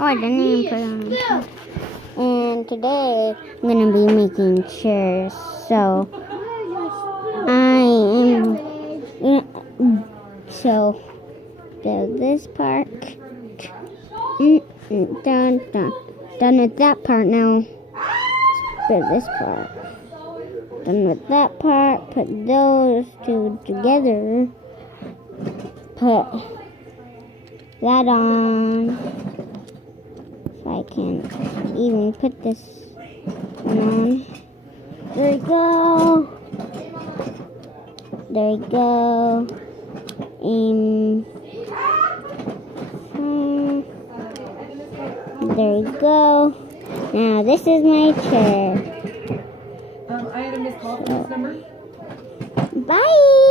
Oh, I didn't even put it on. And today I'm gonna be making chairs. So so build this part. Done with that part now. Build this part. Done with that part. Put those two together. Put that on. If I can even put this on. There we go. There we go. There we go. Now this is my chair. I had a missed call from this number. Bye.